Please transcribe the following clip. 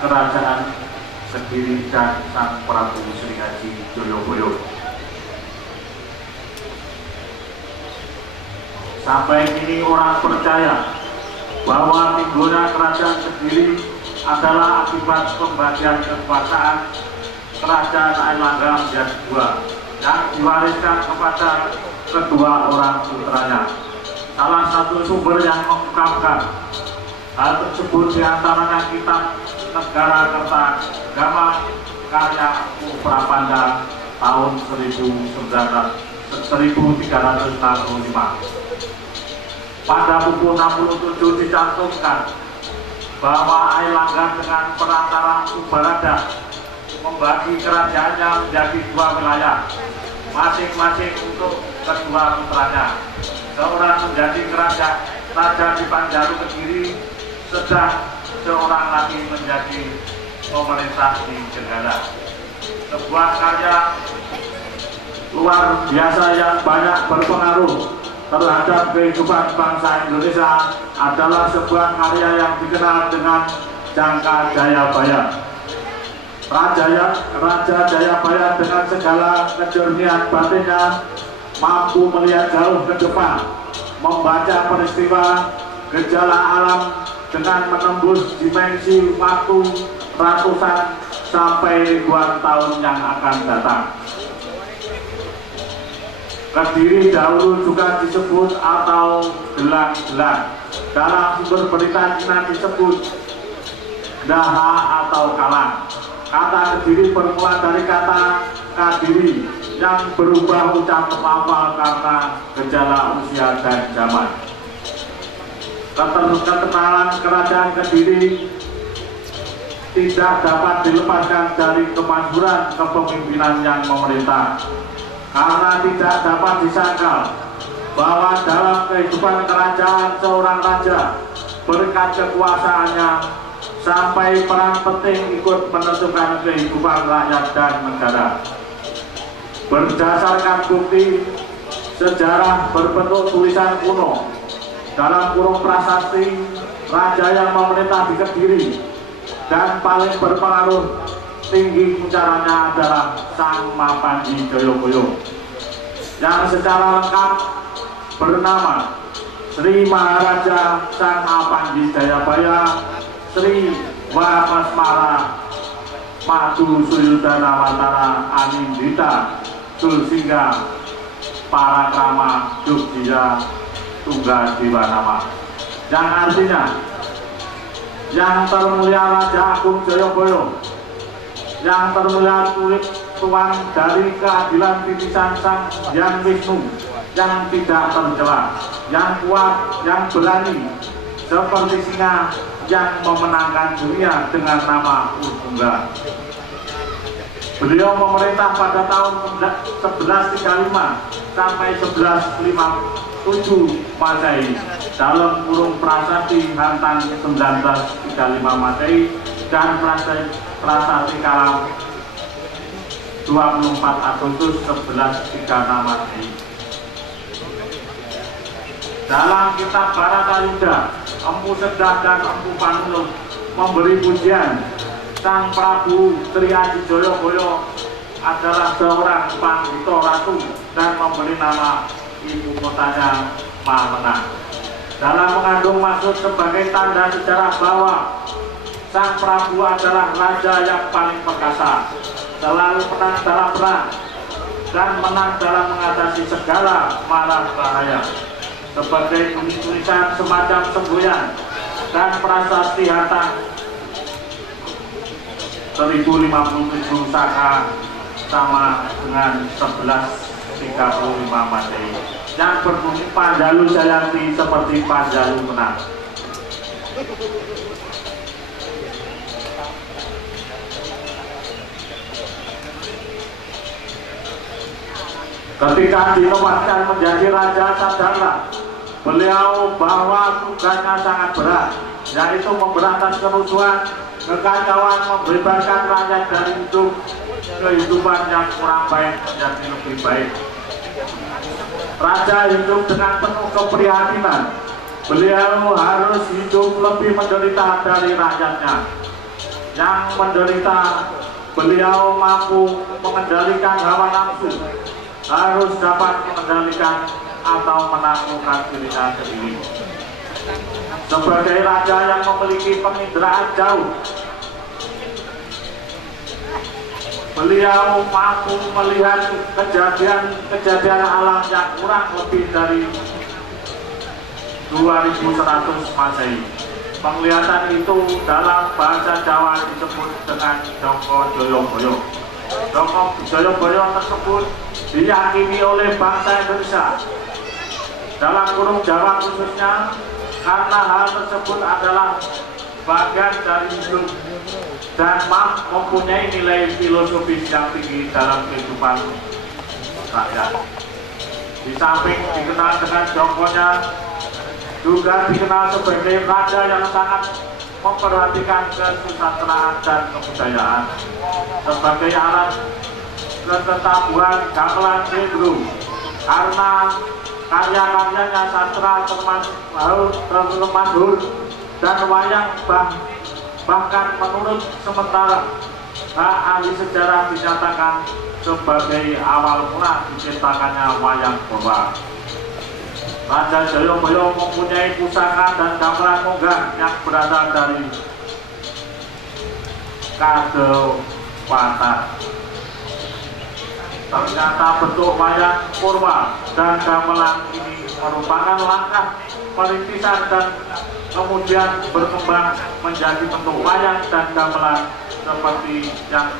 Kerajaan Kediri dan Sang Prabu Sri Haji Joyoboyo. Sampai kini orang percaya bahwa timbulnya Kerajaan Kediri adalah akibat pembagian kekuasaan Kerajaan Airlangga menjadi dua yang diwariskan kepada kedua orang putranya. Salah satu sumber yang mengungkapkan hal tersebut diantaranya kitab Negara Kertagama karya Prapanda tahun 1365. Pada buku 67 dicantumkan bahwa Airlangga dengan perantara Ubarada membagi kerajaannya menjadi dua wilayah, masing-masing untuk kedua putranya. Seorang menjadi raja di Panjalu Kediri, sedang seorang lagi menjadi pemerintah di Jenggala. Sebuah karya luar biasa yang banyak berpengaruh terhadap kehidupan bangsa Indonesia adalah sebuah karya yang dikenal dengan Jangka Jayabaya. Raja Jayabaya dengan segala kejernihan batinnya mampu melihat jauh ke depan, membaca peristiwa gejala alam dengan menembus dimensi waktu ratusan sampai ribuan tahun yang akan datang. Kediri dahulu juga disebut atau gelang-gelang. Dalam sumber berita Cina disebut daha atau kalang. Kata Kediri bermula dari kata kadiri yang berubah ucap lafal karena gejala usia dan zaman. Keterkenalan Kerajaan Kediri tidak dapat dilepaskan dari kemajuran kepemimpinan yang memerintah, karena tidak dapat disangkal bahwa dalam kehidupan kerajaan seorang raja berkat kekuasaannya sampai peran penting ikut menentukan kehidupan rakyat dan negara. Berdasarkan bukti sejarah berbentuk tulisan kuno dalam kurung prasasti, raja yang memerintah di Kediri dan paling berpengaruh tinggi caranya adalah Sang Mapanji Joyoboyo yang secara lengkap bernama Sri Maharaja Sang Mapanji Jayabaya Sri Wamasmara Madu Suyudana Watara Anindita Sulsingga Parakrama Jogja Tunggal Diwanama, yang artinya Yang Termulia Raja Agung Joyoboyo, Yang Termulia Tuan dari keadilan titisan Sang Hyang Wisnu yang tidak tercela, yang kuat, yang berani, seperti singa yang memenangkan dunia dengan nama Urtungga. Beliau memerintah pada tahun 1135 sampai 1157 Masehi dalam kurung prasasti Hantan 1935 Masehi dan prasasti Kalam 24 Agustus 1136 Masehi. Dalam kitab Bharatayuda, Empu Sedah dan Empu Panuluh memberi pujian Sang Prabu Sri Haji Joyoboyo adalah seorang panglito ratu dan memberi nama ibu kotanya Mamenang. Dalam mengandung maksud sebagai tanda sejarah bahwa Sang Prabu adalah raja yang paling perkasa, selalu menang dalam perang dan menang dalam mengatasi segala mara bahaya. Sebagai tulisan semacam semboyan dan prasasti Hantan 1057 Saka sama dengan 1135 Masehi yang berbunyi Panjalu Jayanti seperti Panjalu menang. Ketika dinobatkan menjadi raja, sadarlah beliau bahwa tugasnya sangat berat, yaitu memberantas kerusuhan, kekacauan, membebaskan rakyat dari hidup kehidupan yang kurang baik menjadi lebih baik. Raja hidup dengan penuh keprihatinan. Beliau harus hidup lebih menderita dari rakyatnya. yang menderita, beliau mampu mengendalikan hawa nafsu, harus dapat mengendalikan atau menaklukkan dirinya sendiri. Sebagai raja yang memiliki penginderaan jauh, beliau mampu melihat kejadian alam yang kurang lebih dari 2100 Masehi. Penglihatan itu dalam bahasa Jawa disebut dengan Joko Joyoboyo. Joko Joyoboyo tersebut diyakini oleh bangsa Indonesia, dalam kurung Jawa khususnya, karena hal tersebut adalah bagian dari hidup dan mempunyai nilai filosofis yang tinggi dalam kehidupan rakyat. Di samping dikenal dengan Jokonya, juga dikenal sebagai raja yang sangat memperhatikan kesejahteraan dan kebudayaan sebagai alat ketetabuhan gamelan cenderung, karena karya-karyanya sastra termasyhur dan wayang bahkan menurut sementara ahli sejarah dinyatakan sebagai awal mula diciptakannya wayang Purba. Raja Joyoboyo mempunyai pusaka dan gamelan monggah yang berasal dari Kadewatan. Ternyata bentuk wayang Purba dan gamelan ini merupakan langkah perintisan dan kemudian berkembang menjadi bentuk wayang dan gamelan seperti yang